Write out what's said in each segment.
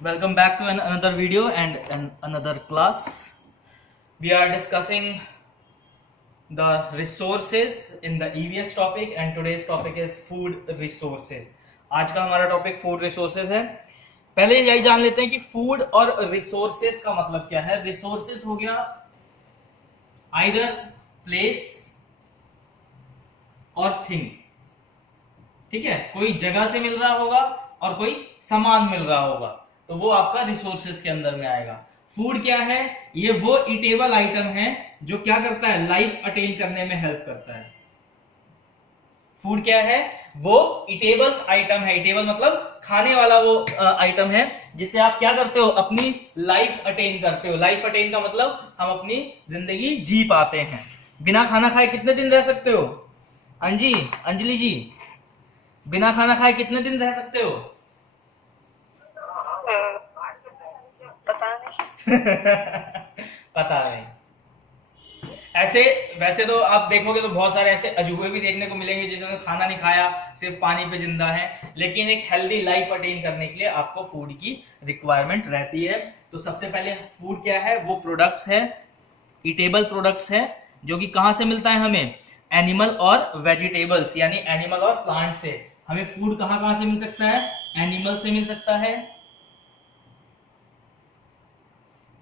Welcome back to another video and another class. We are discussing the resources in the EVS topic and today's topic is food resources. आज का हमारा topic food resources है. पहले यही जान लेते हैं कि फूड और रिसोर्सेज का मतलब क्या है. रिसोर्सेज हो गया आइदर प्लेस और थिंग. ठीक है, कोई जगह से मिल रहा होगा और कोई सामान मिल रहा होगा, तो वो आपका रिसोर्सेज के अंदर में आएगा. फूड क्या है? ये वो ईटेबल आइटम है जो क्या करता है, लाइफ अटेन करने में हेल्प करता है. फूड क्या है? वो ईटेबल्स आइटम है. ईटेबल मतलब खाने वाला वो आइटम है जिससे आप क्या करते हो, अपनी लाइफ अटेन करते हो. लाइफ अटेन का मतलब हम अपनी जिंदगी जी पाते हैं. बिना खाना खाए कितने दिन रह सकते हो? अंजलि जी, बिना खाना खाए कितने दिन रह सकते हो? पता नहीं. पता नहीं. ऐसे वैसे तो आप देखोगे तो बहुत सारे ऐसे अजूबे भी देखने को मिलेंगे जिन्होंने खाना नहीं खाया, सिर्फ पानी पे जिंदा है, लेकिन एक हेल्दी लाइफ अटेन करने के लिए आपको फूड की रिक्वायरमेंट रहती है. तो सबसे पहले फूड क्या है? वो प्रोडक्ट्स है, ईटेबल प्रोडक्ट्स है, जो कि कहां से मिलता है हमें? एनिमल और वेजिटेबल्स, यानी एनिमल और प्लांट से. हमें फूड कहां से मिल सकता है? एनिमल से मिल सकता है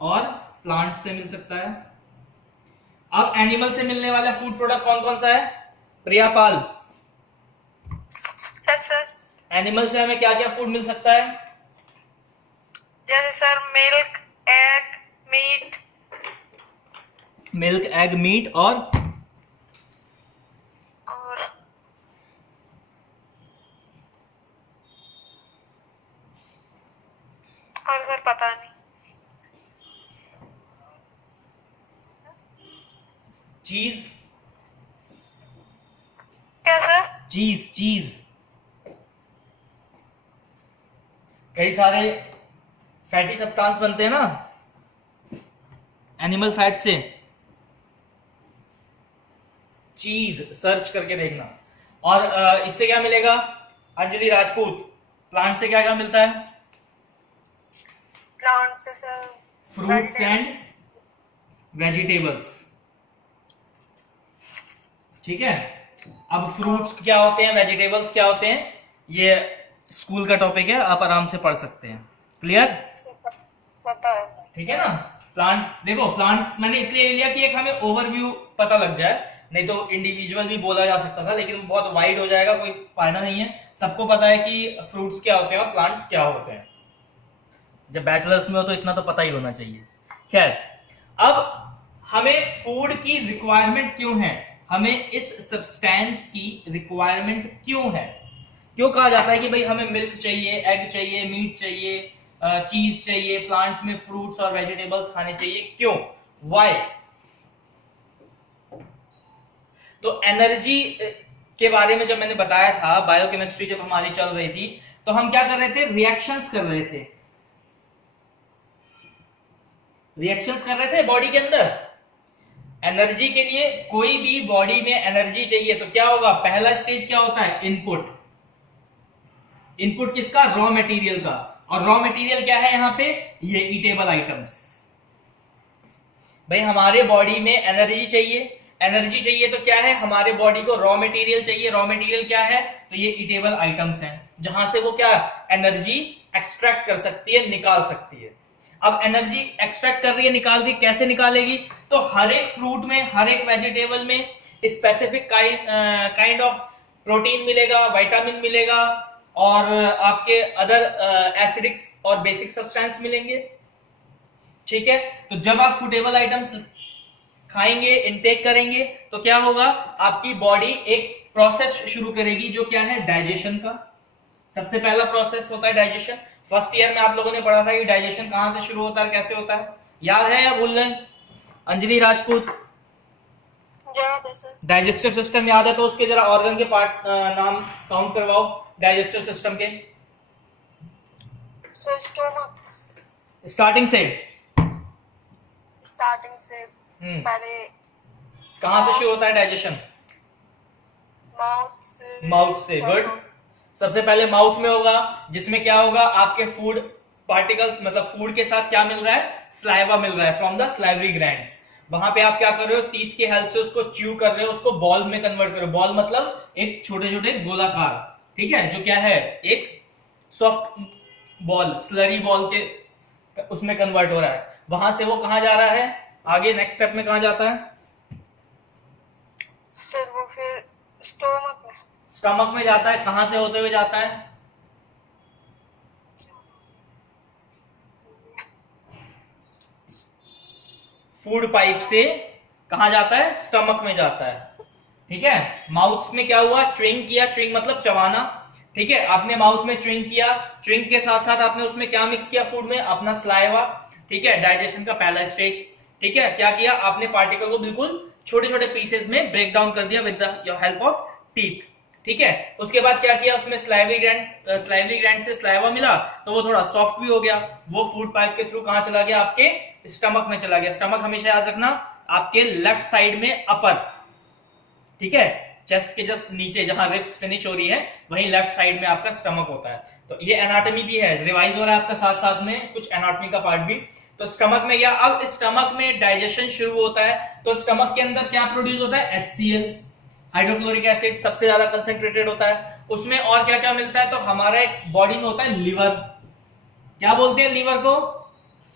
और प्लांट से मिल सकता है. अब एनिमल से मिलने वाला फूड प्रोडक्ट कौन कौन सा है? प्रियापाल, सर. एनिमल से हमें क्या क्या फूड मिल सकता है? जैसे sir milk, egg, meat. Milk, egg, meat और सर पता नहीं. चीज. क्या सर? चीज कई सारे फैटी सब्सटेंस बनते हैं ना एनिमल फैट से. चीज सर्च करके देखना. और इससे क्या मिलेगा? अंजलि राजपूत, प्लांट से क्या क्या मिलता है? प्लांट से सर फ्रूट्स एंड वेजिटेबल्स. ठीक है. अब फ्रूट्स क्या होते हैं, वेजिटेबल्स क्या होते हैं, ये स्कूल का टॉपिक है, आप आराम से पढ़ सकते हैं. क्लियर? पता है. ठीक है ना. प्लांट्स देखो, प्लांट्स मैंने इसलिए लिया कि एक हमें ओवरव्यू पता लग जाए, नहीं तो इंडिविजुअल भी बोला जा सकता था, लेकिन बहुत वाइड हो जाएगा, कोई फायदा नहीं है. सबको पता है कि फ्रूट्स क्या होते हैं और प्लांट्स क्या होते हैं. जब बैचलर्स में हो तो इतना तो पता ही होना चाहिए. खैर, अब हमें फूड की रिक्वायरमेंट क्यों है? हमें इस सब्सटेंस की रिक्वायरमेंट क्यों है? क्यों कहा जाता है कि भाई हमें मिल्क चाहिए, एग चाहिए, मीट चाहिए, चीज चाहिए, प्लांट्स में फ्रूट्स और वेजिटेबल्स खाने चाहिए? क्यों? व्हाई? तो एनर्जी के बारे में जब मैंने बताया था, बायोकेमिस्ट्री जब हमारी चल रही थी, तो हम क्या कर रहे थे? रिएक्शंस कर रहे थे. रिएक्शंस कर रहे थे बॉडी के अंदर. एनर्जी के लिए कोई भी बॉडी में एनर्जी चाहिए तो क्या होगा? पहला स्टेज क्या होता है? इनपुट. इनपुट किसका? रॉ मटेरियल का. और रॉ मटेरियल क्या है यहां पे? ये ईटेबल आइटम्स. भाई हमारे बॉडी में एनर्जी चाहिए. एनर्जी चाहिए तो क्या है? हमारे बॉडी को रॉ मटेरियल चाहिए. रॉ मटेरियल क्या है? तो ये ईटेबल आइटम्स हैं, जहां से वो क्या एनर्जी एक्सट्रैक्ट कर सकती है, निकाल सकती है. अब एनर्जी एक्सट्रैक्ट कर रही है, निकाल रही है, कैसे निकालेगी? तो हर एक फ्रूट में, हर एक वेजिटेबल में स्पेसिफिक काइंड ऑफ प्रोटीन मिलेगा, विटामिन मिलेगा और आपके अदर एसिडिक्स और बेसिक सब्सटेंस मिलेंगे. ठीक है. तो जब आप फूडेबल आइटम्स खाएंगे, इनटेक करेंगे, तो क्या होगा? आपकी बॉडी एक प्रोसेस शुरू करेगी जो क्या है? डाइजेशन का. सबसे पहला प्रोसेस होता है डाइजेशन. फर्स्ट ईयर में आप लोगों ने पढ़ा था कि डाइजेशन कहां से शुरू होता है, कैसे होता है? याद है या भूल गए? अंजलि राजपूत, डाइजेस्टिव सिस्टम याद है तो उसके जरा ऑर्गन के पार्ट नाम काउंट करवाओ डाइजेस्टिव सिस्टम के. स्टोमक. स्टार्टिंग से पहले कहां से शुरू होता है डाइजेशन? माउथ से. गुड. सबसे पहले माउथ में होगा, जिसमें क्या होगा? आपके फूड पार्टिकल्स मतलब फूड के साथ क्या मिल रहा है, स्लाइवा मिल रहा है फ्रॉम द स्लाइवरी ग्लैंड्स। वहां पे आप क्या कर रहे हो, टीथ की हेल्प से उसको च्यू कर रहे हो, उसको बॉल में कन्वर्ट कर रहे हो। बॉल मतलब एक छोटे छोटे गोलाकार, ठीक है, जो क्या है एक सॉफ्ट बॉल, स्लरी बॉल के उसमें कन्वर्ट हो रहा है। वहां से वो कहां जा रहा है, आगे नेक्स्ट स्टेप में कहां जाता है, सर वो फिर स्टोमक में। स्टमक में जाता है। कहां से होते हुए जाता है, फूड पाइप से कहां जाता है, स्टमक में जाता है। ठीक है, माउथ में क्या हुआ, च्युइंग किया, च्युइंग मतलब चबाना। ठीक है, आपने माउथ में च्युइंग किया, च्युइंग के साथ साथ आपने उसमें क्या मिक्स किया फूड में, अपना स्लाइवा। ठीक है, डाइजेशन का पहला स्टेज। ठीक है, क्या किया आपने, पार्टिकल को बिल्कुल छोटे छोटे पीसेस में ब्रेक डाउन कर दिया with the help of teeth. ठीक है, उसके बाद क्या किया, उसमें स्लाइवरी ग्लैंड से स्लाइवा मिला तो वो थोड़ा सॉफ्ट भी हो गया। वो फूड पाइप के थ्रू कहां चला गया, आपके स्टमक में चला गया। स्टमक हमेशा याद रखना आपके लेफ्ट साइड में अपर, ठीक है, चेस्ट के जस्ट नीचे जहां रिब्स फिनिश हो रही है वहीं लेफ्ट साइड में आपका स्टमक होता है। तो ये एनाटॉमी भी है, रिवाइज हो रहा है आपका साथ साथ में कुछ एनाटॉमी का पार्ट भी। तो स्टमक में गया, अब स्टमक में डाइजेशन शुरू होता है तो स्टमक के अंदर क्या प्रोड्यूस होता है, HCl, हाइड्रोक्लोरिक एसिड सबसे ज्यादा कंसेंट्रेटेड होता है उसमें। और क्या क्या मिलता है, तो हमारा एक बॉडी में होता है लिवर। क्या बोलते हैं लिवर को,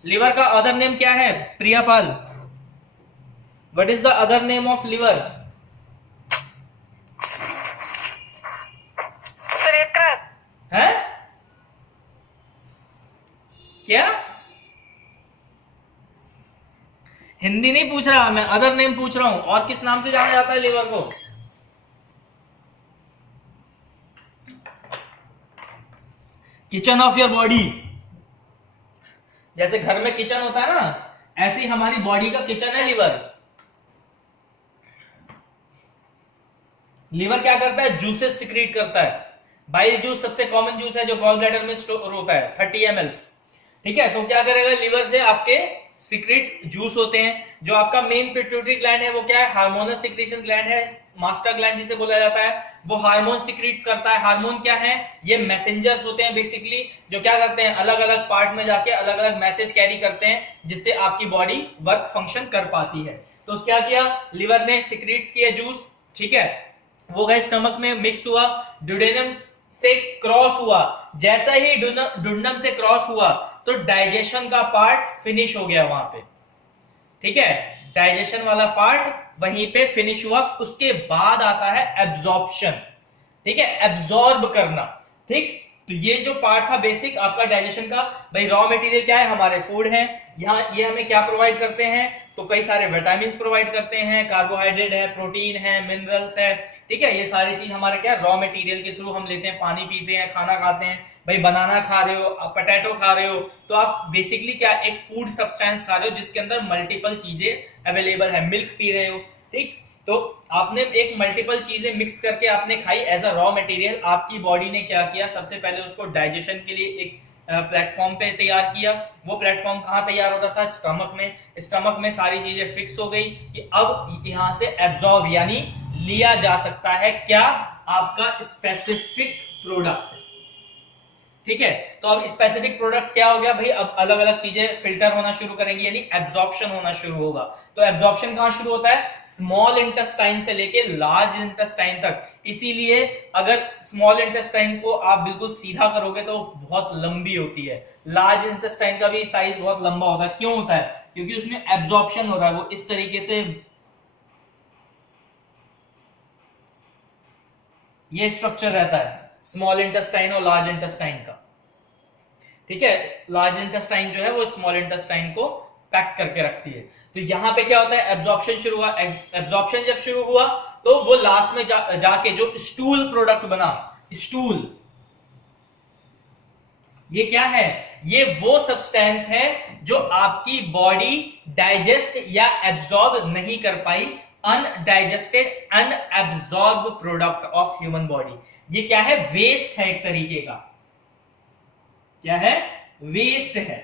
लिवर का अदर नेम क्या है प्रियापाल, what is the other name of liver? Sir यकृत। है क्या, हिंदी नहीं पूछ रहा मैं, अदर नेम पूछ रहा हूं। और किस नाम से जाना जाता है लिवर को, किचन ऑफ योर बॉडी। जैसे घर में किचन होता है ना, ऐसे ही हमारी बॉडी का किचन है लिवर। लिवर क्या करता है, जूसेस सिक्रीट करता है। बाइल जूस सबसे कॉमन जूस है जो गॉल ब्लैडर में स्टोर होता है, 30 ml। ठीक है, तो क्या करेगा लिवर से आपके सिक्रीट्स जूस होते हैं। जो आपका मेन पिट्यूटरी ग्लैंड है वो क्या है, हार्मोनल सिक्रीशन ग्लैंड है, मास्टर ग्लैंड जिसे बोला जाता है, वो हार्मोन सिक्रीट्स करता है। हार्मोन क्या है, ये मैसेंजर्स होते हैं बेसिकली, जो क्या करते हैं अलग अलग पार्ट में जाके अलग अलग मैसेज कैरी करते हैं जिससे आपकी बॉडी वर्क फंक्शन कर पाती है। तो क्या किया लिवर ने, सिक्रीट्स किए जूस, ठीक है, वो गए स्टमक में, मिक्स हुआ, ड्यूडेनम से क्रॉस हुआ। जैसा ही डुंडम से क्रॉस हुआ तो डाइजेशन का पार्ट फिनिश हो गया वहां पे। ठीक है, डाइजेशन वाला पार्ट वहीं पे फिनिश हुआ। उसके बाद आता है एब्जॉर्प्शन। ठीक है, एब्जॉर्ब करना। ठीक, तो ये जो पार्ट था बेसिक आपका डाइजेशन का, भाई रॉ मटेरियल क्या है, हमारे फूड है। यहाँ ये हमें क्या प्रोवाइड करते हैं, तो कई सारे विटामिन प्रोवाइड करते हैं, कार्बोहाइड्रेट है, प्रोटीन है, मिनरल्स है। ठीक है, ये सारी चीज हमारे क्या रॉ मटेरियल के थ्रू हम लेते हैं, पानी पीते हैं, खाना खाते हैं। भाई बनाना खा रहे हो, पोटैटो खा रहे हो, तो आप बेसिकली क्या एक फूड सब्सटेंस खा रहे हो जिसके अंदर मल्टीपल चीजें अवेलेबल है। मिल्क पी रहे हो, ठीक, तो आपने एक मल्टीपल चीजें मिक्स करके आपने खाई एज अ रॉ मटेरियल। आपकी बॉडी ने क्या किया, सबसे पहले उसको डाइजेशन के लिए एक प्लेटफॉर्म पे तैयार किया। वो प्लेटफॉर्म कहां तैयार होता था, स्टमक में। स्टमक में सारी चीजें फिक्स हो गई कि अब यहां से एब्जॉर्ब यानी लिया जा सकता है क्या, आपका स्पेसिफिक प्रोडक्ट। ठीक है, तो अब स्पेसिफिक प्रोडक्ट क्या हो गया भाई, अब अलग अलग चीजें फिल्टर होना शुरू करेंगी यानी एब्जॉर्प्शन होना शुरू होगा। तो एब्जॉर्प्शन कहां शुरू होता है, स्मॉल इंटेस्टाइन से लेके लार्ज इंटेस्टाइन तक। इसीलिए अगर स्मॉल इंटेस्टाइन को आप बिल्कुल सीधा करोगे तो बहुत लंबी होती है, लार्ज इंटेस्टाइन का भी साइज बहुत लंबा होता है। क्यों होता है, क्योंकि उसमें एब्जॉर्प्शन हो रहा है, वो इस तरीके से ये स्ट्रक्चर रहता है स्मॉल इंटेस्टाइन और लार्ज इंटेस्टाइन का। ठीक है, लार्ज इंटेस्टाइन जो है वो स्मॉल इंटेस्टाइन को पैक करके रखती है। तो यहां पे क्या होता है, एब्जॉर्प्शन शुरू हुआ। एब्जॉर्प्शन जब शुरू हुआ तो वो लास्ट में जाके जो स्टूल प्रोडक्ट बना, स्टूल ये क्या है, ये वो सब्सटेंस है जो आपकी बॉडी डाइजेस्ट या एब्जॉर्ब नहीं कर पाई, undigested unabsorb product of human body. ये क्या है, वेस्ट है एक तरीके का। क्या है, वेस्ट है।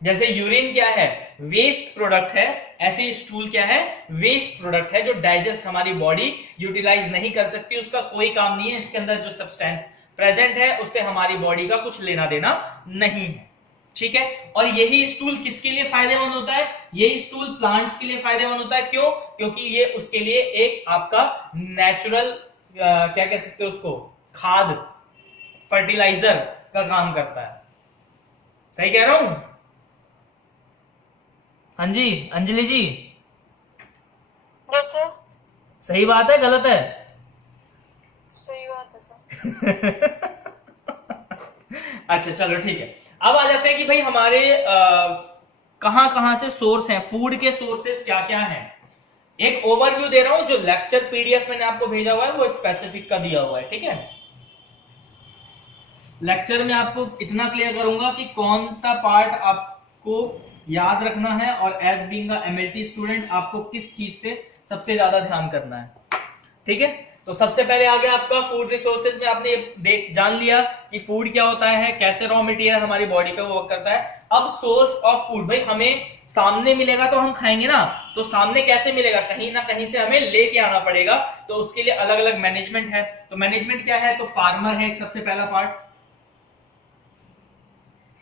जैसे यूरिन क्या है, वेस्ट प्रोडक्ट है, ऐसे स्टूल क्या है, वेस्ट प्रोडक्ट है जो डाइजेस्ट हमारी बॉडी यूटिलाइज नहीं कर सकती, उसका कोई काम नहीं है। इसके अंदर जो सब्सटेंस प्रेजेंट है उससे हमारी बॉडी का कुछ लेना देना नहीं है, ठीक है। और यही स्टूल किसके लिए फायदेमंद होता है? यही स्टूल प्लांट्स के लिए फायदेमंद होता है। क्यों? क्योंकि ये उसके लिए एक आपका नेचुरल क्या कह सकते हो उसको, खाद, फर्टिलाइजर का काम करता है। सही कह रहा हूं? हाँ जी अंजलि जी, जैसे सही बात है गलत है? सही बात है सर। अच्छा चलो ठीक है। अब आ जाते हैं कि भाई हमारे कहां कहां से सोर्स हैं, फूड के सोर्सेस क्या क्या हैं। एक ओवरव्यू दे रहा हूं, जो लेक्चर पीडीएफ मैंने आपको भेजा हुआ है वो स्पेसिफिक का दिया हुआ है, ठीक है। लेक्चर में आपको इतना क्लियर करूंगा कि कौन सा पार्ट आपको याद रखना है और as being a MLT student आपको किस चीज से सबसे ज्यादा ध्यान करना है, ठीक है। तो सबसे पहले आ गया आपका फूड रिसोर्सेज में, आपने जान लिया कि फूड क्या होता है, कैसे रॉ मटेरियल हमारी बॉडी पे वर्क करता है। अब सोर्स ऑफ फूड, भाई हमें सामने मिलेगा तो हम खाएंगे ना, तो सामने कैसे मिलेगा? कहीं ना कहीं से हमें लेके आना पड़ेगा, तो उसके लिए अलग अलग मैनेजमेंट है। तो मैनेजमेंट क्या है? तो फार्मर है एक सबसे पहला पार्ट।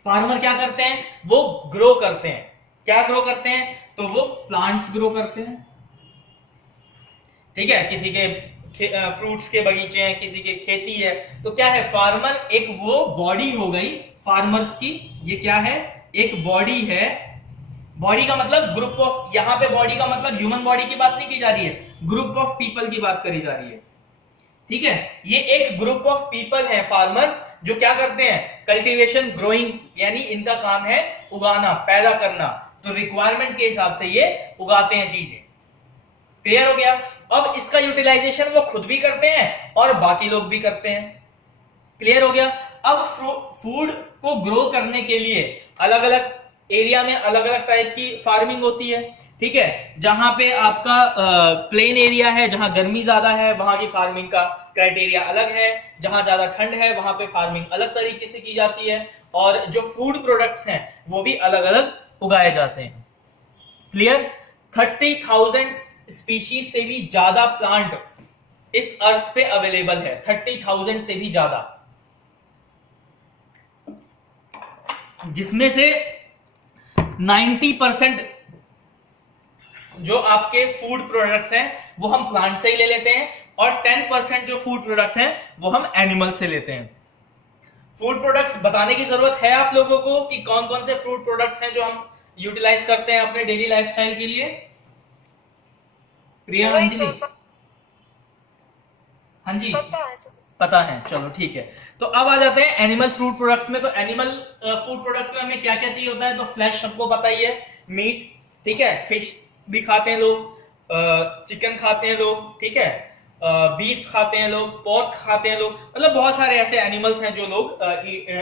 फार्मर क्या करते हैं? वो ग्रो करते हैं। क्या ग्रो करते हैं? तो वो प्लांट्स ग्रो करते हैं, ठीक है। किसी के फ्रूट्स के बगीचे हैं, किसी के खेती है, तो क्या है? फार्मर एक वो बॉडी हो गई फार्मर्स की। ये क्या है? एक बॉडी है। बॉडी का मतलब ग्रुप ऑफ, यहां पे बॉडी का मतलब ह्यूमन बॉडी की बात नहीं की जा रही है, ग्रुप ऑफ पीपल की बात करी जा रही है, ठीक है। ये एक ग्रुप ऑफ पीपल है फार्मर्स, जो क्या करते हैं? कल्टीवेशन, ग्रोइंग, यानी इनका काम है उगाना, पैदा करना। तो रिक्वायरमेंट के हिसाब से ये उगाते हैं चीजें। क्लियर हो गया? अब इसका यूटिलाइजेशन वो खुद भी करते हैं और बाकी लोग भी करते हैं। क्लियर हो गया? अब फूड को ग्रो करने के लिए अलग अलग एरिया में अलग अलग टाइप की फार्मिंग होती है, ठीक है। जहां पे आपका प्लेन एरिया है, जहां गर्मी ज्यादा है, वहां की फार्मिंग का क्राइटेरिया अलग है। जहां ज्यादा ठंड है वहां पे फार्मिंग अलग तरीके से की जाती है, और जो फूड प्रोडक्ट्स हैं वो भी अलग अलग उगाए जाते हैं। क्लियर? 30,000 स्पीशीज से भी ज्यादा प्लांट इस अर्थ पे अवेलेबल है, 30,000 से भी ज्यादा, जिसमें से 90% जो आपके फूड प्रोडक्ट्स हैं वो हम प्लांट से ही ले लेते हैं, और 10% जो फूड प्रोडक्ट हैं वो हम एनिमल से लेते हैं। फूड प्रोडक्ट्स बताने की जरूरत है आप लोगों को कि कौन कौन से फूड प्रोडक्ट्स हैं जो हम यूटिलाइज करते हैं अपने डेली लाइफस्टाइल के लिए? प्रिया, वही अंजलि? सर, हाँ जी पता है सर। पता है, चलो ठीक है। तो अब आ जाते हैं एनिमल फूड प्रोडक्ट्स में। तो एनिमल फूड प्रोडक्ट्स में हमें क्या क्या चाहिए होता है? तो फ्लैश सबको पता ही है, मीट, ठीक है। फिश भी खाते हैं लोग, चिकन खाते हैं लोग, ठीक है। बीफ खाते हैं लोग, पोर्क खाते हैं लोग, मतलब बहुत सारे ऐसे एनिमल्स हैं जो लोग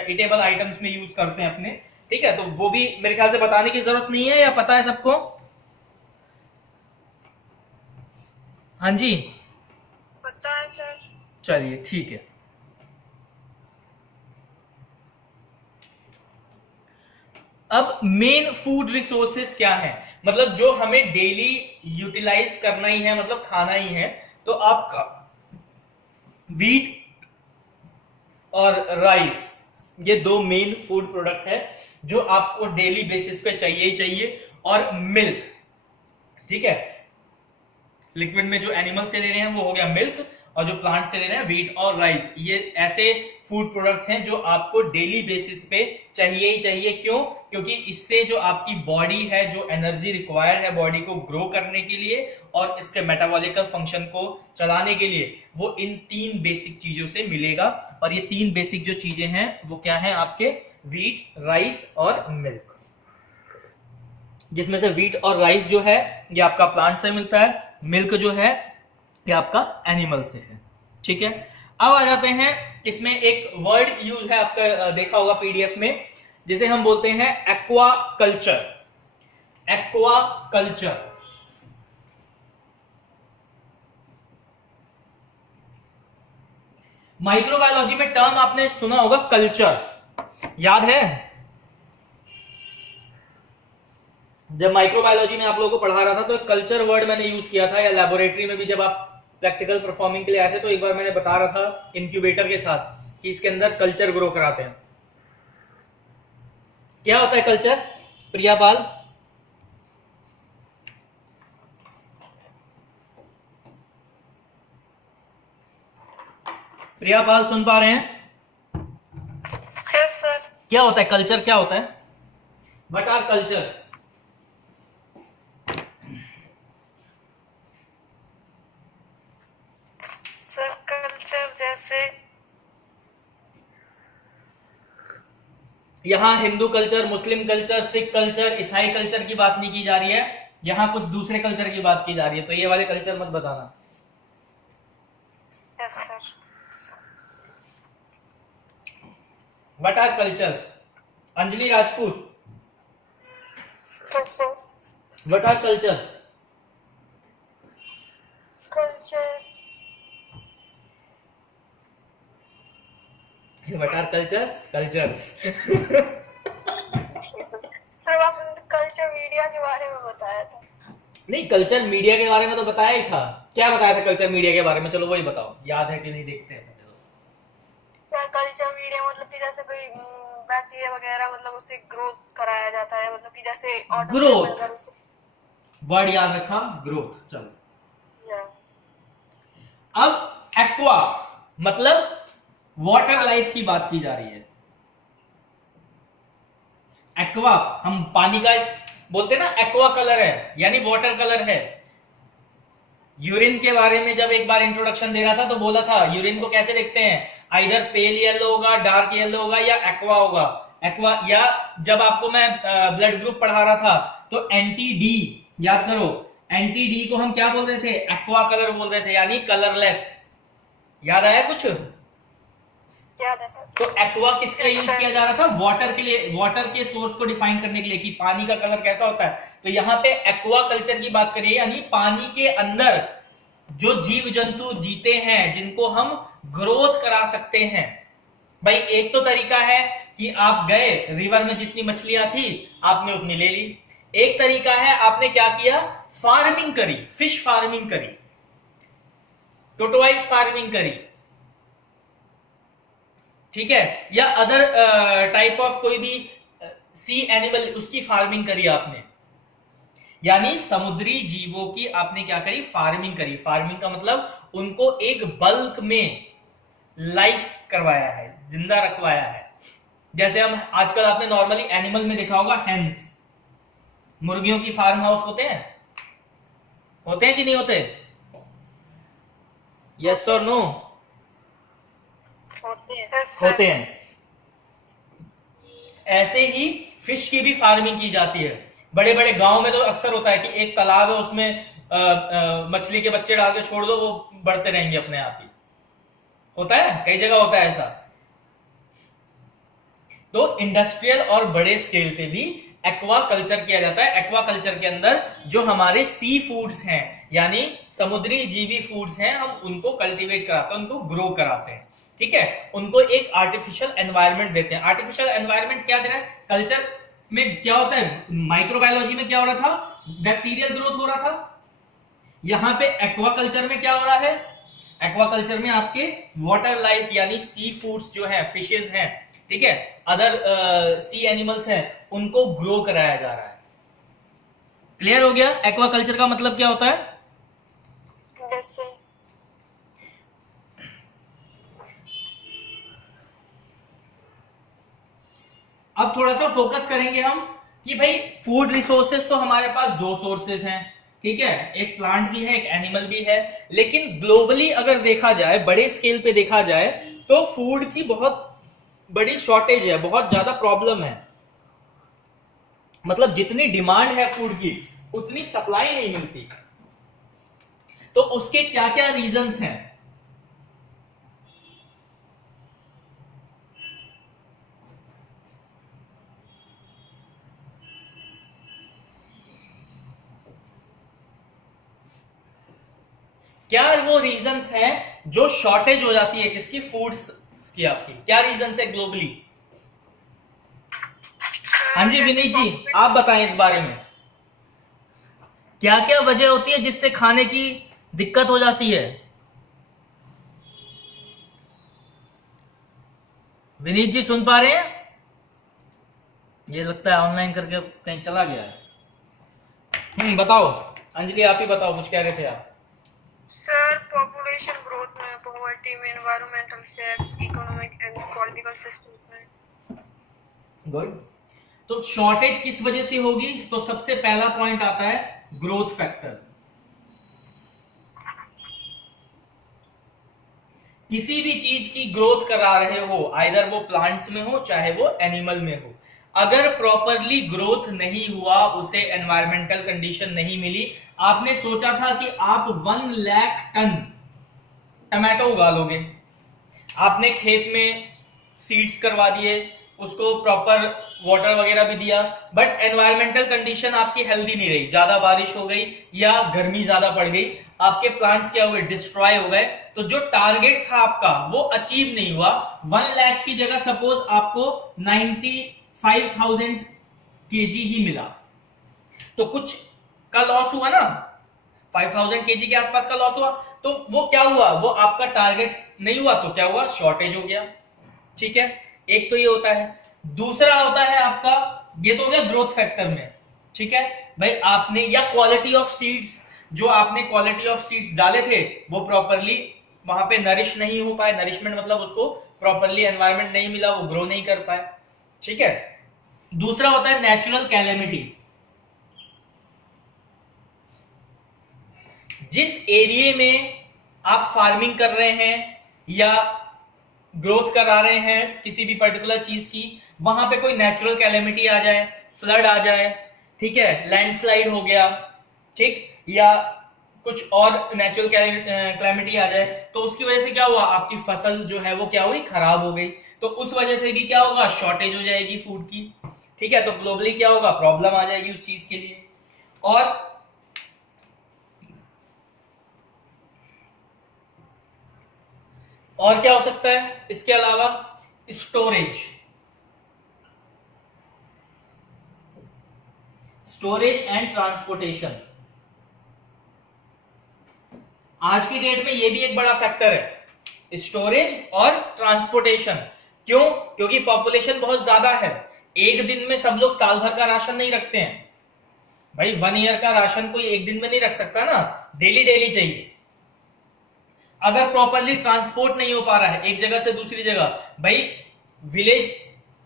ईटेबल आइटम्स में यूज करते हैं अपने, ठीक है। तो वो भी मेरे ख्याल से बताने की जरूरत नहीं है, या पता है सबको? हाँ जी पता है सर। चलिए ठीक है। अब मेन फूड रिसोर्सेस क्या है, मतलब जो हमें डेली यूटिलाइज करना ही है, मतलब खाना ही है। तो आपका वीट और राइस, ये दो मेन फूड प्रोडक्ट है जो आपको डेली बेसिस पे चाहिए ही चाहिए। और मिल्क, ठीक है। लिक्विड में जो एनिमल से ले रहे हैं वो हो गया मिल्क, और जो प्लांट से ले रहे हैं वीट और राइस। ये ऐसे फूड प्रोडक्ट्स हैं जो आपको डेली बेसिस पे चाहिए ही चाहिए। क्यों? क्योंकि इससे जो आपकी बॉडी है, जो एनर्जी रिक्वायर्ड है बॉडी को ग्रो करने के लिए और इसके मेटाबॉलिकल फंक्शन को चलाने के लिए, वो इन तीन बेसिक चीजों से मिलेगा। और ये तीन बेसिक जो चीजें हैं वो क्या है आपके? वीट, राइस और मिल्क। जिसमें से वीट और राइस जो है ये आपका प्लांट से मिलता है, मिल्क जो है ये आपका एनिमल से है, ठीक है। अब आ जाते हैं, इसमें एक वर्ड यूज है आपका देखा होगा पीडीएफ में, जिसे हम बोलते हैं aqua culture. Aqua culture, microbiology में टर्म आपने सुना होगा कल्चर, याद है? जब माइक्रोबायोलॉजी में आप लोगों को पढ़ा रहा था तो एक कल्चर वर्ड मैंने यूज किया था, या लेबोरेटरी में भी जब आप प्रैक्टिकल परफॉर्मिंग के लिए आए थे तो एक बार मैंने बता रहा था इंक्यूबेटर के साथ कि इसके अंदर कल्चर ग्रो कराते हैं। क्या होता है कल्चर, प्रियापाल? प्रियापाल सुन पा रहे हैं? Yes sir. क्या होता है कल्चर, क्या होता है? What are cultures? Sir culture जैसे यहां Hindu culture, Muslim culture, Sikh culture, ईसाई कल्चर की बात नहीं की जा रही है, यहां कुछ दूसरे कल्चर की बात की जा रही है, तो ये वाले कल्चर मत बताना। Yes sir. What are cultures? Anjali Rajput, yes sir. What are cultures? Culture what are cultures? Cultures sir आपने कल्चर मीडिया के बारे में बताया था। नहीं, कल्चर मीडिया के बारे में तो बताया ही था। क्या बताया था कल्चर मीडिया के बारे में? चलो वही बताओ, याद है कि नहीं देखते हैं। कल्चर मीडिया मतलब कि जैसे कोई बैक्टीरिया वगैरह मतलब उससे ग्रोथ कराया जाता है, मतलब कि जैसे ग्रोथ, वर्ड याद रखा, ग्रोथ। चलो अब एक्वा मतलब वाटर लाइफ की बात की जा रही है। एक्वा हम पानी का बोलते हैं ना, एक्वा कलर है यानी वाटर कलर है। यूरिन के बारे में जब एक बार इंट्रोडक्शन दे रहा था तो बोला था यूरिन को कैसे देखते हैं, आइदर पेल येलो होगा, डार्क येलो होगा या एक्वा होगा। एक्वा, या जब आपको मैं ब्लड ग्रुप पढ़ा रहा था तो एंटी डी याद करो, एंटी डी को हम क्या बोल रहे थे? एक्वा कलर बोल रहे थे, यानी कलरलेस। याद आया कुछ? याद है सर। तो एक्वा किसके लिए यूज किया जा रहा था? वाटर के लिए, वाटर के सोर्स को डिफाइन करने के लिए कि पानी का कलर कैसा होता है। तो यहां पे एक्वा कल्चर की बात करिए, यानी पानी के अंदर जो जीव जंतु जीते हैं जिनको हम ग्रोथ करा सकते हैं। भाई एक तो तरीका है कि आप गए रिवर में, जितनी मछलियां थी आपने उतनी ले ली। एक तरीका है आपने क्या किया, फार्मिंग करी, फिश फार्मिंग करी, टोटोवाइज फार्मिंग करी, ठीक है, या अदर टाइप ऑफ कोई भी सी एनिमल, उसकी फार्मिंग करी आपने, यानी समुद्री जीवों की आपने क्या करी? फार्मिंग करी। फार्मिंग का मतलब उनको एक बल्क में लाइफ करवाया है, जिंदा रखवाया है। जैसे हम आजकल आपने नॉर्मली एनिमल में देखा होगा, हेंस, मुर्गियों की फार्म हाउस होते हैं, होते हैं कि नहीं होते? यस और नो? होते हैं। ऐसे ही फिश की भी फार्मिंग की जाती है। बड़े बड़े गांव में तो अक्सर होता है कि एक तालाब है, उसमें मछली के बच्चे डाल के छोड़ दो, वो बढ़ते रहेंगे अपने आप ही। होता है, कई जगह होता है ऐसा। तो इंडस्ट्रियल और बड़े स्केल पे भी एक्वा कल्चर किया जाता है। एक्वा कल्चर के अंदर जो हमारे सी फूड्स हैं, यानी समुद्री जीवी फूड्स हैं, हम उनको कल्टीवेट कराते हैं, उनको ग्रो कराते हैं, ठीक है, उनको एक आर्टिफिशियल एनवायरनमेंट देते हैं। आर्टिफिशियल एनवायरनमेंट क्या दे रहा है? कल्चर में क्या होता है, माइक्रोबायोलॉजी में क्या हो रहा था? बैक्टीरियल ग्रोथ हो रहा था। यहां पे एक्वा कल्चर में क्या हो रहा है? एक्वा कल्चर में आपके वाटर लाइफ यानी सी फूड्स जो है, फिशेज हैं, ठीक है, अदर सी एनिमल्स हैं, उनको ग्रो कराया जा रहा है। क्लियर हो गया एक्वा कल्चर का मतलब क्या होता है? अब थोड़ा सा फोकस करेंगे हम कि भाई फूड रिसोर्सेज तो हमारे पास दो सोर्सेज हैं, ठीक है, एक प्लांट भी है, एक एनिमल भी है। लेकिन ग्लोबली अगर देखा जाए, बड़े स्केल पे देखा जाए, तो फूड की बहुत बड़ी शॉर्टेज है, बहुत ज्यादा प्रॉब्लम है। मतलब जितनी डिमांड है फूड की, उतनी सप्लाई नहीं मिलती। तो उसके क्या क्या रीजंस हैं? क्या वो रीजंस हैं जो शॉर्टेज हो जाती है किसकी? फूड्स की। आपकी क्या रीजंस है ग्लोबली? हाँ जी विनीत जी, आप बताएं इस बारे में, क्या क्या वजह होती है जिससे खाने की दिक्कत हो जाती है? विनीत जी सुन पा रहे हैं? ये लगता है ऑनलाइन करके कहीं चला गया है। बताओ अंजलि, आप ही बताओ, कुछ कह रहे थे आप। सर पॉपुलेशन ग्रोथ में, पॉवर्टी में, environmental facts, economic and political system में। गुड। तो शॉर्टेज किस वजह से होगी? तो सबसे पहला पॉइंट आता है ग्रोथ फैक्टर। किसी भी चीज की ग्रोथ करा रहे हो, आइदर वो प्लांट्स में हो चाहे वो एनिमल में हो, अगर प्रॉपरली ग्रोथ नहीं हुआ, उसे एनवायरमेंटल कंडीशन नहीं मिली, आपने सोचा था कि आप 1 लाख टन टमाटो उगा लोगे, आपने खेत में सीड्स करवा दिए, उसको प्रॉपर वाटर वगैरह भी दिया, बट एनवायरमेंटल कंडीशन आपकी हेल्दी नहीं रही, ज्यादा बारिश हो गई या गर्मी ज्यादा पड़ गई, आपके प्लांट्स क्या हुए, डिस्ट्रॉय हो गए, तो जो टारगेट था आपका वो अचीव नहीं हुआ। 1 लाख की जगह सपोज आपको 95,000 केजी ही मिला, तो कुछ का लॉस हुआ ना, 5000 केजी के आसपास का लॉस हुआ, तो वो क्या हुआ, वो आपका टारगेट नहीं हुआ, तो क्या हुआ, शॉर्टेज हो गया। ठीक है, एक तो ये होता है। दूसरा होता है आपका, ये तो हो गया ग्रोथ फैक्टर में। ठीक है भाई, आपने या क्वालिटी ऑफ सीड्स, जो आपने क्वालिटी ऑफ सीड्स डाले थे वो प्रॉपरली वहां पे नरिश नहीं हो पाए, नरिशमेंट मतलब उसको प्रॉपरली एनवायरमेंट नहीं मिला, वो ग्रो नहीं कर पाए। ठीक है, दूसरा होता है नेचुरल कैलेमिटी। जिस एरिया में आप फार्मिंग कर रहे हैं या ग्रोथ करा रहे हैं किसी भी पर्टिकुलर चीज की, वहां पे कोई नेचुरल कैलेमिटी आ जाए, फ्लड आ जाए, ठीक है, लैंडस्लाइड हो गया, ठीक, या कुछ और नेचुरल कैलेमिटी आ जाए, तो उसकी वजह से क्या हुआ, आपकी फसल जो है वो क्या हुई, खराब हो गई, तो उस वजह से भी क्या होगा, शॉर्टेज हो जाएगी फूड की। ठीक है, तो ग्लोबली क्या होगा, प्रॉब्लम आ जाएगी उस चीज के लिए। और क्या हो सकता है इसके अलावा, स्टोरेज एंड ट्रांसपोर्टेशन। आज की डेट में ये भी एक बड़ा फैक्टर है, स्टोरेज और ट्रांसपोर्टेशन। क्यों? क्योंकि पॉपुलेशन बहुत ज्यादा है, एक दिन में सब लोग साल भर का राशन नहीं रखते हैं भाई, 1 ईयर का राशन कोई एक दिन में नहीं रख सकता ना, डेली डेली चाहिए। अगर प्रॉपरली ट्रांसपोर्ट नहीं हो पा रहा है एक जगह से दूसरी जगह, भाई विलेज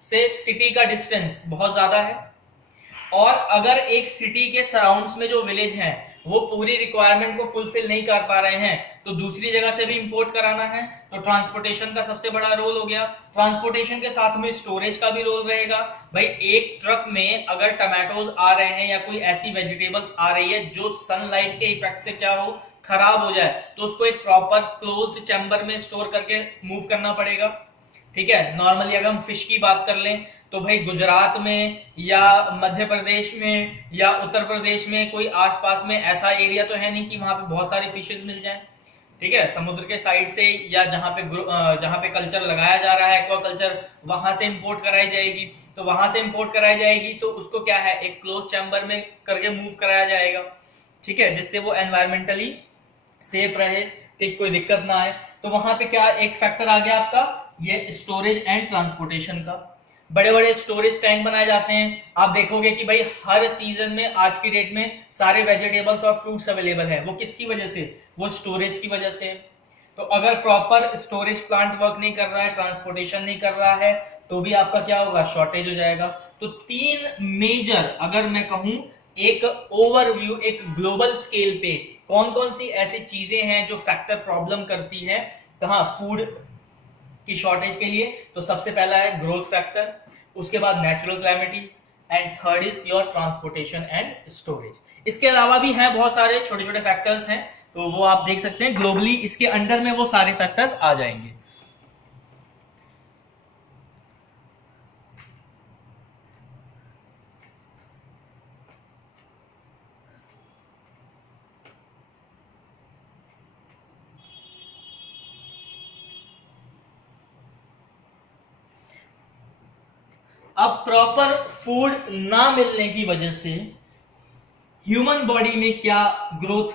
से सिटी का डिस्टेंस बहुत ज्यादा है, और अगर एक सिटी के सराउंड्स में जो विलेज हैं वो पूरी रिक्वायरमेंट को फुलफिल नहीं कर पा रहे हैं, तो दूसरी जगह से भी इंपोर्ट कराना है, तो ट्रांसपोर्टेशन का सबसे बड़ा रोल हो गया। ट्रांसपोर्टेशन के साथ में स्टोरेज का भी रोल रहेगा। भाई एक ट्रक में अगर टमाटोज आ रहे हैं या कोई ऐसी वेजिटेबल्स आ रही है जो सनलाइट के इफेक्ट से क्या हो, खराब हो जाए, तो उसको एक प्रॉपर क्लोज्ड चैम्बर में स्टोर करके मूव करना पड़ेगा। ठीक है, नॉर्मली अगर हम फिश की बात कर लें तो भाई गुजरात में या मध्य प्रदेश में या उत्तर प्रदेश में कोई आसपास में ऐसा एरिया तो है नहीं कि वहां पे बहुत सारी फिशेस मिल जाएं। ठीक है, समुद्र के साइड से या जहां पे कल्चर लगाया जा रहा है, एक्वाकल्चर, वहां से इंपोर्ट कराई जाएगी, तो वहां से इंपोर्ट कराई जाएगी तो उसको क्या है, एक क्लोज चैम्बर में करके मूव कराया जाएगा। ठीक है, जिससे वो एनवायरमेंटली सेफ रहे, ठीक, कोई दिक्कत ना आए। तो वहां पे क्या एक फैक्टर आ गया आपका, ये स्टोरेज एंड ट्रांसपोर्टेशन का। बड़े बड़े स्टोरेज टैंक बनाए जाते हैं, आप देखोगे कि भाई हर सीजन में आज की डेट में सारे वेजिटेबल्स और फ्रूट्स अवेलेबल है, वो किसकी वजह से, वो स्टोरेज की वजह से। तो अगर प्रॉपर स्टोरेज प्लांट वर्क नहीं कर रहा है, ट्रांसपोर्टेशन नहीं कर रहा है, तो भी आपका क्या होगा, शॉर्टेज हो जाएगा। तो 3 मेजर, अगर मैं कहूं एक ओवरव्यू, एक ग्लोबल स्केल पे कौन कौन सी ऐसी चीजें हैं जो फैक्टर प्रॉब्लम करती है कहां, फूड की शॉर्टेज के लिए, तो सबसे पहला है ग्रोथ फैक्टर, उसके बाद natural calamities, and third is your transportation and storage. इसके अलावा भी हैं बहुत सारे छोटे छोटे फैक्टर्स हैं, तो वो आप देख सकते हैं, ग्लोबली इसके अंडर में वो सारे फैक्टर्स आ जाएंगे। अब प्रॉपर फूड ना मिलने की वजह से ह्यूमन बॉडी में क्या ग्रोथ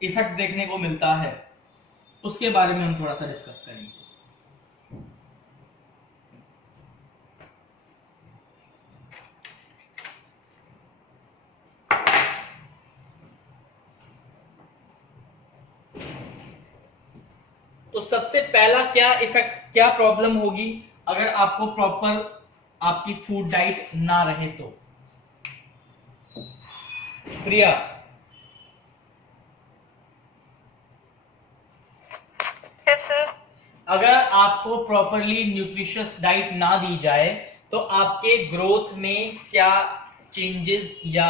इफेक्ट देखने को मिलता है, उसके बारे में हम थोड़ा सा डिस्कस करेंगे। तो सबसे पहला क्या इफेक्ट, क्या प्रॉब्लम होगी अगर आपको प्रॉपर आपकी फूड डाइट ना रहे तो? प्रिया, यस सर। अगर आपको प्रॉपरली न्यूट्रिशियस डाइट ना दी जाए तो आपके ग्रोथ में क्या चेंजेस या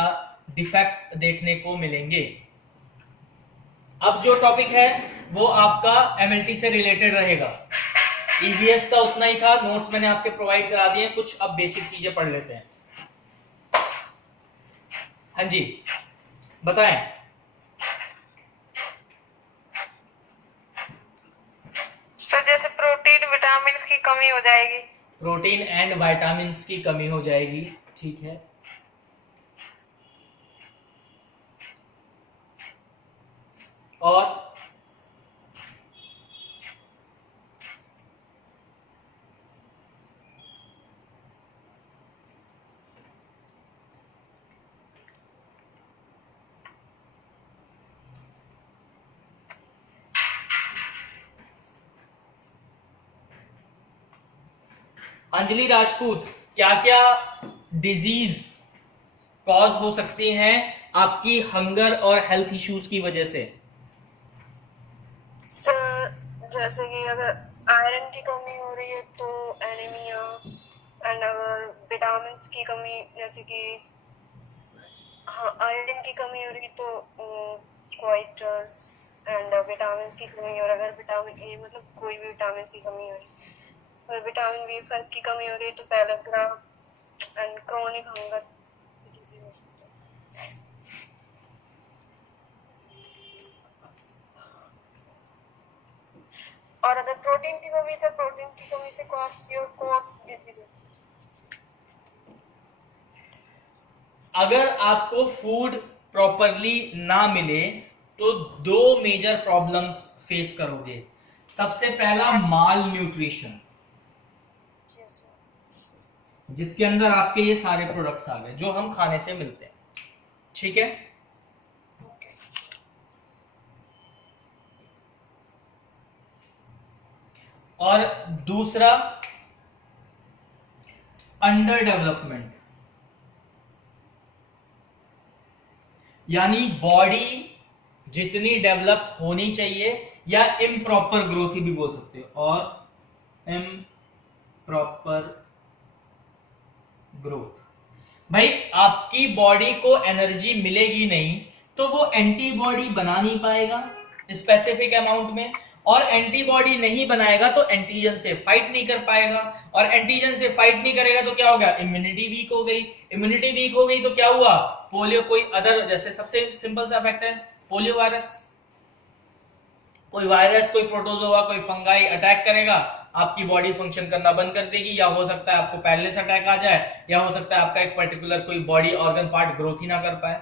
डिफेक्ट्स देखने को मिलेंगे? अब जो टॉपिक है वो आपका एमएलटी से रिलेटेड रहेगा। ईवीएस का उतना ही था, नोट्स मैंने आपके प्रोवाइड करा दिए, कुछ अब बेसिक चीजें पढ़ लेते हैं। हाँ जी, बताएं। सर जैसे प्रोटीन विटामिन की कमी हो जाएगी। प्रोटीन एंड विटामिन की कमी हो जाएगी, ठीक है। और अंजलि राजपूत, क्या क्या डिजीज कॉज हो सकती हैं आपकी हंगर और हेल्थ इश्यूज की वजह से? सर जैसे कि अगर आयरन की कमी हो रही है तो एनीमिया, एंड अगर विटामिन की कमी जैसे कि हाँ आयरन की कमी हो रही है तो क्वाइटर्स एंड विटामिन की कमी, और अगर विटामिन ए मतलब कोई भी विटामिन की कमी हो रही है, और विटामिन बी फाइव की कमी हो रही है तो पैराग्रा एंड क्रोनिक हंगर डिजीज हो सकता है। और अगर प्रोटीन की कमी से क्वास्टियोकोट डिजीज। अगर आपको फूड प्रॉपरली ना मिले तो दो मेजर प्रॉब्लम्स फेस करोगे। सबसे पहला माल न्यूट्रिशन, जिसके अंदर आपके ये सारे प्रोडक्ट्स आ गए जो हम खाने से मिलते हैं, ठीक है। और दूसरा अंडर डेवलपमेंट, यानी बॉडी जितनी डेवलप होनी चाहिए, या इम्प्रॉपर ग्रोथ ही भी बोल सकते हो, और इम्प्रॉपर ग्रोथ। भाई आपकी बॉडी को एनर्जी मिलेगी नहीं तो वो एंटीबॉडी बना नहीं पाएगा स्पेसिफिक अमाउंट में, और एंटीबॉडी नहीं बनाएगा तो एंटीजन से फाइट नहीं कर पाएगा, और एंटीजन से फाइट नहीं करेगा तो क्या हो गया? इम्यूनिटी वीक हो गई। इम्यूनिटी वीक हो गई तो क्या हुआ? पोलियो, कोई अदर, जैसे सबसे सिंपल सा फैक्ट है पोलियो वायरस, कोई वायरस, कोई प्रोटोजोआ, कोई फंगाई अटैक करेगा, आपकी बॉडी फंक्शन करना बंद कर देगी, या हो सकता है आपको पैरालिसिस अटैक आ जाए, या हो सकता है आपका एक पर्टिकुलर कोई बॉडी ऑर्गन पार्ट ग्रोथ ही ना कर पाए।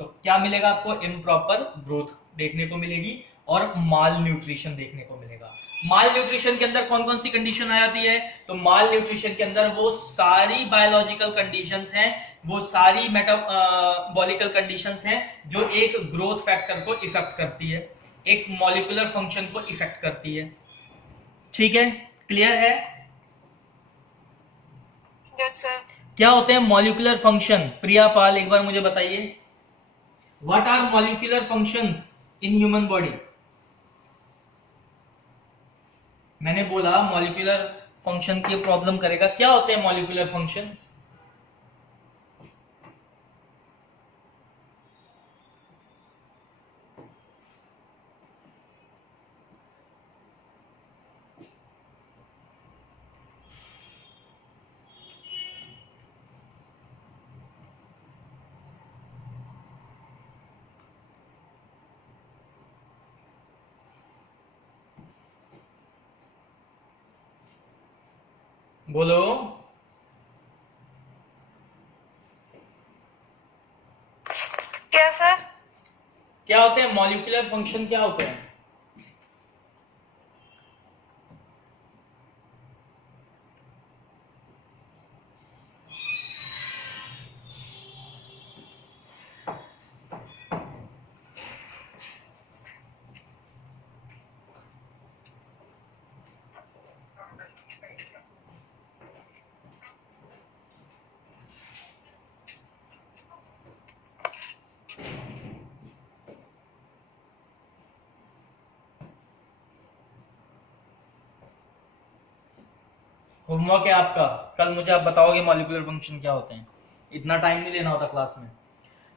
तो क्या मिलेगा आपको? इम्प्रॉपर ग्रोथ देखने को मिलेगी और माल न्यूट्रिशन देखने को मिलेगा। माल न्यूट्रिशन के अंदर कौन कौन सी कंडीशन आ जाती है? तो माल न्यूट्रिशन के अंदर वो सारी बायोलॉजिकल कंडीशंस हैं, वो सारी मेटाबॉलिकल कंडीशंस हैं जो एक ग्रोथ फैक्टर को इफेक्ट करती है, एक मॉलिक्यूलर फंक्शन को इफेक्ट करती है। ठीक है, क्लियर है? Yes sir. क्या होते हैं मॉलिक्यूलर फंक्शन? प्रिया पाल एक बार मुझे बताइए, what are molecular functions in human body? मैंने बोला मॉलिक्यूलर फंक्शन की प्रॉब्लम करेगा, क्या होते हैं मॉलिक्यूलर फंक्शंस? बोलो। क्या सर? क्या होते हैं मॉलिक्यूलर फंक्शन, क्या होते हैं? होमवर्क है आपका, कल मुझे आप बताओगे मॉलिक्यूलर फंक्शन क्या होते हैं, इतना टाइम नहीं लेना होता क्लास में।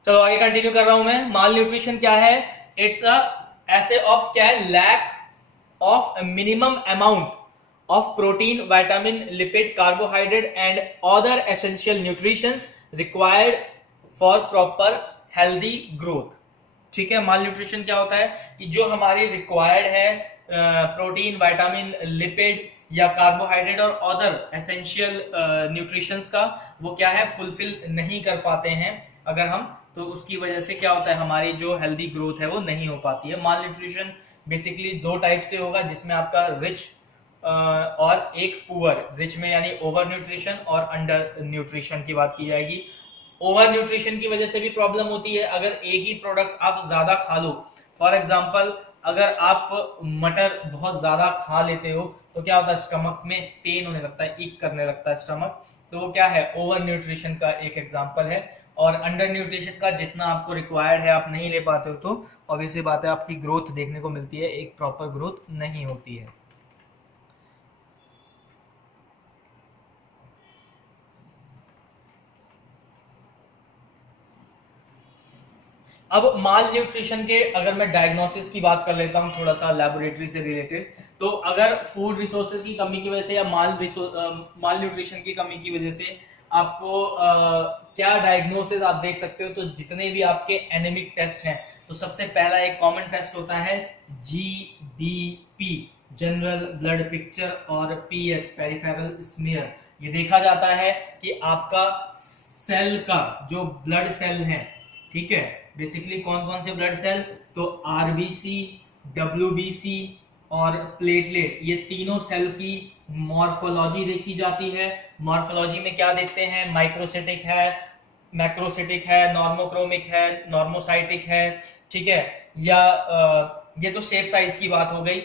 चलो आगे कंटिन्यू कर रहा हूं मैं। माल न्यूट्रिशन क्या है? इट्स अ ऐसे ऑफ क्या है, lack of minimum amount of protein, vitamin, lipid, carbohydrate and other essential nutrients required for proper healthy growth। ठीक है, माल न्यूट्रिशन क्या होता है कि जो हमारी रिक्वायर्ड है प्रोटीन, विटामिन, लिपिड या कार्बोहाइड्रेट और अदर एसेंशियल न्यूट्रिशंस का वो क्या है, फुलफिल नहीं कर पाते हैं अगर हम, तो उसकी वजह से क्या होता है, हमारी जो हेल्दी ग्रोथ है वो नहीं हो पाती है। माल न्यूट्रिशन बेसिकली दो टाइप से होगा, जिसमें आपका रिच और एक पुअर। रिच में यानी ओवर न्यूट्रिशन और अंडर न्यूट्रिशन की बात की जाएगी। ओवर न्यूट्रिशन की वजह से भी प्रॉब्लम होती है अगर एक ही प्रोडक्ट आप ज्यादा खा लो। फॉर एग्जांपल अगर आप मटर बहुत ज्यादा खा लेते हो तो क्या होता है, स्टमक में पेन होने लगता है, ईक करने लगता है स्टमक, तो वो क्या है, ओवर न्यूट्रिशन का एक एग्जांपल है। और अंडर न्यूट्रिशन का जितना आपको रिक्वायर्ड है आप नहीं ले पाते हो तो ऑब्वियसली बात है आपकी ग्रोथ देखने को मिलती है, एक प्रॉपर ग्रोथ नहीं होती है। अब माल न्यूट्रिशन के अगर मैं डायग्नोसिस की बात कर लेता हूं थोड़ा सा लैबोरेटरी से रिलेटेड, तो अगर फूड रिसोर्सेज की कमी की वजह से या माल न्यूट्रिशन की कमी की वजह से आपको क्या डायग्नोसिस आप देख सकते हो, तो जितने भी आपके एनेमिक टेस्ट हैं, तो सबसे पहला एक कॉमन टेस्ट होता है GBP, जनरल ब्लड पिक्चर, और PS, पेरिफेरल स्मीयर। ये देखा जाता है कि आपका सेल का जो ब्लड सेल है, ठीक है, बेसिकली कौन कौन से ब्लड सेल, तो RBC, WBC और प्लेटलेट, ये तीनों सेल की मॉर्फोलॉजी देखी जाती है। मॉर्फोलॉजी में क्या देखते हैं, माइक्रोसिटिक है, मैक्रोसिटिक है, नॉर्मोक्रोमिक है, नॉर्मोसाइटिक है, ठीक है, या ये तो शेप साइज की बात हो गई।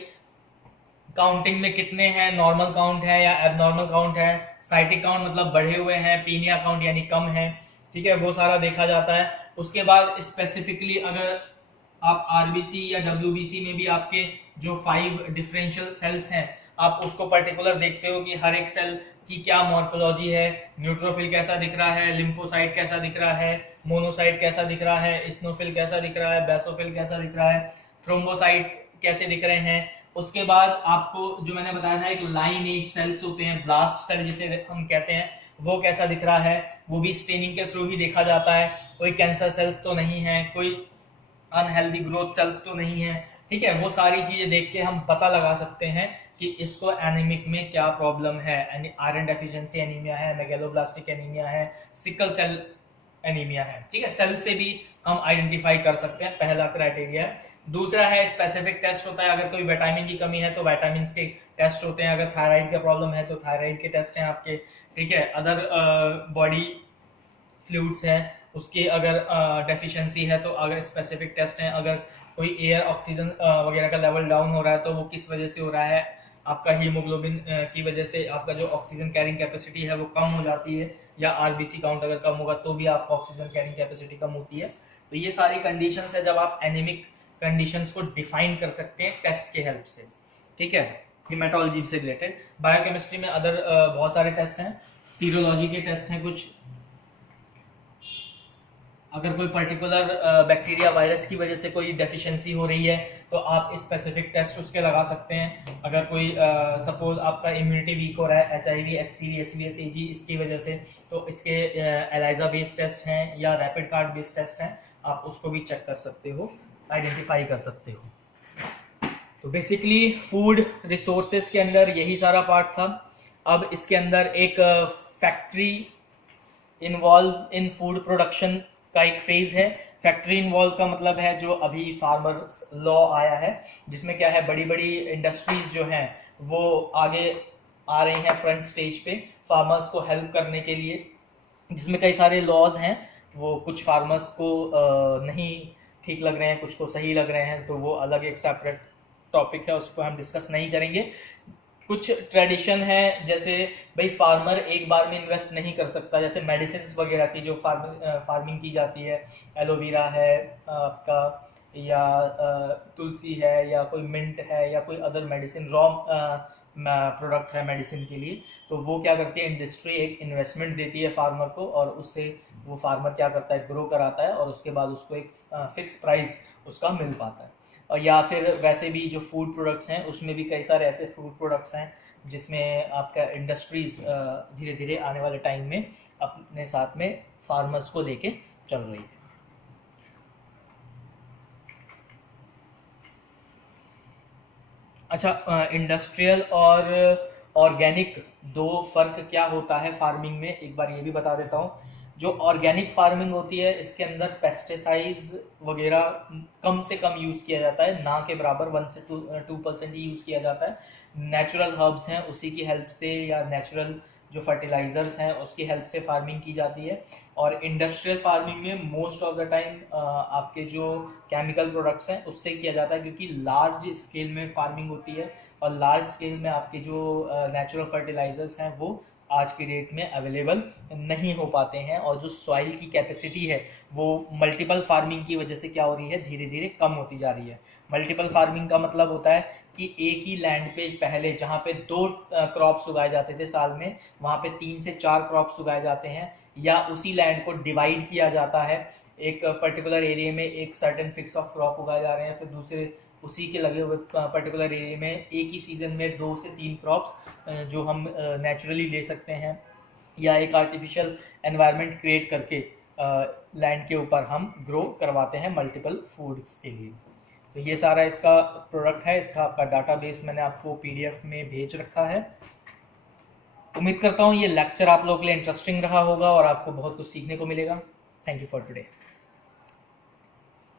काउंटिंग में कितने हैं, नॉर्मल काउंट है या एबनॉर्मल काउंट है, साइटिक काउंट मतलब बढ़े हुए हैं, पीनिया काउंट यानी कम है, ठीक है, वो सारा देखा जाता है। उसके बाद स्पेसिफिकली अगर आप आरबीसी या डब्ल्यूबीसी में भी आपके जो 5 डिफरेंशियल सेल्स हैं, आप उसको पर्टिकुलर देखते हो कि हर एक सेल की क्या मॉर्फोलॉजी है, न्यूट्रोफिल कैसा दिख रहा है, लिम्फोसाइट कैसा दिख रहा है, मोनोसाइट कैसा दिख रहा है, इस्नोफिल कैसा दिख रहा है, बेसोफिल कैसा दिख रहा है, थ्रोम्बोसाइट कैसे दिख रहे हैं। उसके बाद आपको जो मैंने बताया था एक लाइन एज सेल्स होते हैं, ब्लास्ट सेल जिसे हम कहते हैं, वो कैसा दिख रहा है, वो भी स्टेनिंग के थ्रू ही देखा जाता है। कोई कैंसर सेल्स तो नहीं है, कोई अनहेल्दी ग्रोथ सेल्स तो नहीं है, ठीक है, वो सारी चीजें देख के हम पता लगा सकते हैं कि इसको एनीमिक में क्या प्रॉब्लम है। आयरन डेफिशिएंसी एनीमिया है, मेगैलोब्लास्टिक एनीमिया है, सिकल सेल एनीमिया है, ठीक है, सेल से भी हम आइडेंटिफाई कर सकते हैं, पहला क्राइटेरिया है। दूसरा है स्पेसिफिक टेस्ट होता है, अगर कोई विटामिन की कमी है तो विटामिन के टेस्ट होते हैं, अगर थायराइड का प्रॉब्लम है तो थायराइड के टेस्ट हैं आपके, ठीक है, अदर बॉडी फ्लूइड्स हैं उसके अगर डेफिशिएंसी है तो अगर स्पेसिफिक टेस्ट हैं, अगर कोई एयर ऑक्सीजन वगैरह का लेवल डाउन हो रहा है तो वो किस वजह से हो रहा है, आपका हीमोग्लोबिन की वजह से आपका जो ऑक्सीजन कैरिंग कैपेसिटी है वो कम हो जाती है, या आरबीसी काउंट अगर कम होगा तो भी आपका ऑक्सीजन कैरिंग कैपेसिटी कम होती है। तो ये सारी कंडीशंस है जब आप एनीमिक कंडीशंस को डिफाइन कर सकते हैं टेस्ट के हेल्प से, ठीक है, हिमेटोलॉजी से रिलेटेड। बायोकेमिस्ट्री में अदर बहुत सारे टेस्ट हैं, सीरोलॉजी के टेस्ट हैं कुछ, अगर कोई पर्टिकुलर बैक्टीरिया वायरस की वजह से कोई डेफिशिएंसी हो रही है तो आप स्पेसिफिक टेस्ट उसके लगा सकते हैं। अगर कोई सपोज आपका इम्यूनिटी वीक हो रहा है, HIV, HCV, HBS, AG इसकी वजह से, तो इसके एलाइजा बेस्ड टेस्ट हैं या रैपिड कार्ड बेस्ड टेस्ट हैं, आप उसको भी चेक कर सकते हो, आइडेंटिफाई कर सकते हो। तो बेसिकली फूड रिसोर्सेज के अंदर यही सारा पार्ट था। अब इसके अंदर एक factory involve in food production का एक फेज है। फैक्ट्री इन्वॉल्व का मतलब है जो अभी फार्मर्स लॉ आया है, जिसमें क्या है, बड़ी बड़ी इंडस्ट्रीज जो हैं वो आगे आ रही हैं फ्रंट स्टेज पे फार्मर्स को हेल्प करने के लिए, जिसमें कई सारे लॉज हैं, वो कुछ फार्मर्स को नहीं ठीक लग रहे हैं, कुछ को सही लग रहे हैं, तो वो अलग एक सेपरेट टॉपिक है, उसको हम डिस्कस नहीं करेंगे। कुछ ट्रेडिशन है, जैसे भाई फार्मर एक बार में इन्वेस्ट नहीं कर सकता, जैसे मेडिसिन वगैरह की जो फार्मिंग की जाती है, एलोवेरा है आपका, या तुलसी है, या कोई मिंट है, या कोई अदर मेडिसिन, प्रोडक्ट है मेडिसिन के लिए, तो वो क्या करती है, इंडस्ट्री एक इन्वेस्टमेंट देती है फार्मर को, और उससे वो फार्मर क्या करता है, ग्रो कराता है, और उसके बाद उसको एक फिक्स प्राइस उसका मिल पाता है। और या फिर वैसे भी जो फूड प्रोडक्ट्स हैं उसमें भी कई सारे ऐसे फूड प्रोडक्ट्स हैं जिसमें आपका इंडस्ट्रीज धीरे धीरे आने वाले टाइम में अपने साथ में फार्मर्स को लेके चल रही है। अच्छा, इंडस्ट्रियल और ऑर्गेनिक दो फर्क क्या होता है फार्मिंग में, एक बार ये भी बता देता हूँ। जो ऑर्गेनिक फार्मिंग होती है इसके अंदर पेस्टिसाइड्स वगैरह कम से कम यूज़ किया जाता है, ना के बराबर 1 से 2% ही यूज़ किया जाता है। नेचुरल हर्ब्स हैं उसी की हेल्प से, या नेचुरल जो फर्टिलाइजर्स हैं उसकी हेल्प से फार्मिंग की जाती है। और इंडस्ट्रियल फार्मिंग में मोस्ट ऑफ द टाइम आपके जो केमिकल प्रोडक्ट्स हैं उससे किया जाता है, क्योंकि लार्ज स्केल में फार्मिंग होती है, और लार्ज स्केल में आपके जो नेचुरल फर्टिलाइजर्स हैं वो आज की डेट में अवेलेबल नहीं हो पाते हैं, और जो सॉइल की कैपेसिटी है वो मल्टीपल फार्मिंग की वजह से क्या हो रही है, धीरे धीरे कम होती जा रही है। मल्टीपल फार्मिंग का मतलब होता है कि एक ही लैंड पे पहले जहाँ पे 2 क्रॉप्स उगाए जाते थे साल में, वहाँ पे 3 से 4 क्रॉप्स उगाए जाते हैं, या उसी लैंड को डिवाइड किया जाता है, एक पर्टिकुलर एरिया में एक सर्टेन फिक्स ऑफ क्रॉप उगाए जा रहे हैं, फिर दूसरे उसी के लगे हुए पर्टिकुलर एरिया में एक ही सीजन में 2 से 3 क्रॉप्स जो हम नेचुरली ले सकते हैं, या एक आर्टिफिशियल एनवायरनमेंट क्रिएट करके लैंड के ऊपर हम ग्रो करवाते हैं मल्टीपल फूड्स के लिए। तो ये सारा इसका प्रोडक्ट है, इसका आपका डाटाबेस मैंने आपको पीडीएफ में भेज रखा है। उम्मीद करता हूँ ये लेक्चर आप लोगों के लिए इंटरेस्टिंग रहा होगा और आपको बहुत कुछ सीखने को मिलेगा। Thank you for today.